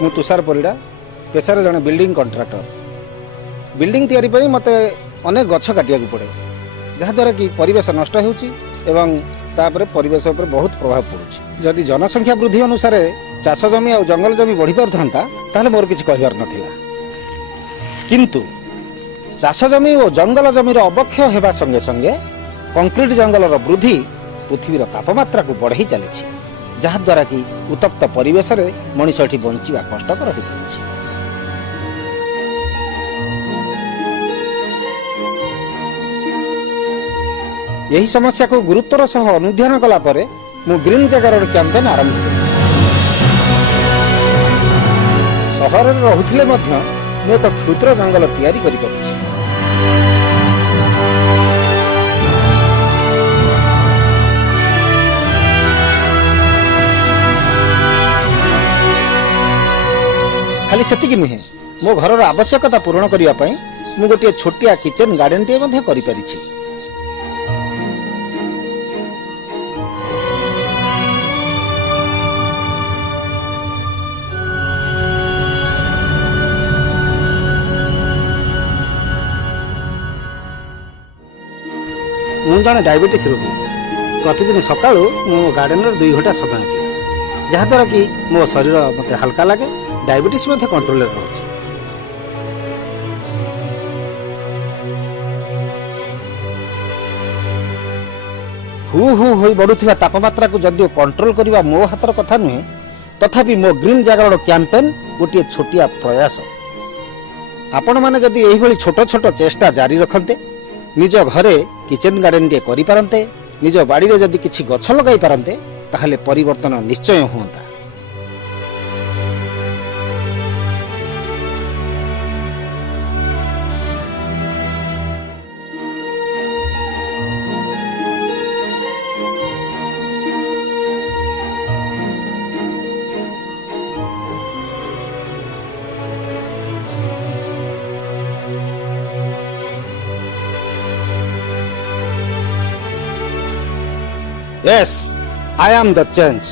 ମୁଁ ତୁଷାର ପରିଡ଼ା पेशार जड़े building contractor building तैयारी पर मत अनेक गछ काटिया पड़े जहाद्वारा कि परिवेश नष्ट होपर परिवेश पर बहुत प्रभाव पड़ुछि। जदि जनसंख्या वृद्धि अनुसार चाष जमी और जंगल जमी बढ़ी पारता ताहले मोर किछि कहिबार नथिला, किंतु चाष जमी और जंगल जमीर अवक्षय होगा संगे संगे कंक्रीट जंगल वृद्धि पृथ्वीर तापमात्रा को बढ़ई चली जहाद्वारा कि उत्तप्त परिवेश में मनीष एठी बंचिवा कष्टकर हो पड़ुछि। यही समस्या को गुरुत्वर सह अनुध्यान कला परे मु ग्रीन जगार कैंपेन आरंभ करी। सहर में रहुथिले मध्य मु एक क्षुद्र जंगल तैयारी करि परिछि। खाली सेतिकी नुहे मो घरर आवश्यकता पूरण करिया पई मु गोटे छोटिया किचन गार्डन टे मध्य करि परिछि। मु जने डायबिटीज रोगी प्रतिदिन सकाळु मो गार्डन 2 घंटा समय दिए जहाद्वारा कि मो शरीर मत हल्का लगे डायबिटीज कंट्रोल रही। हु हु हो बढ़ुवा तापमात्रा को जदिव कंट्रोल करने मो हाथर कथा नुहे तथापि मो ग्रीन जगार कैंपेन गोटे छोटिया प्रयास। आपण मैंने जदि यही छोट छोट चेष्टा जारी रखते निज घरे किचन गार्डन टे करि पारंते निज बाड़ी रे जदि किछि गछ लगाई पारंते ताहले परिवर्तन निश्चय होता। Yes, I am the change.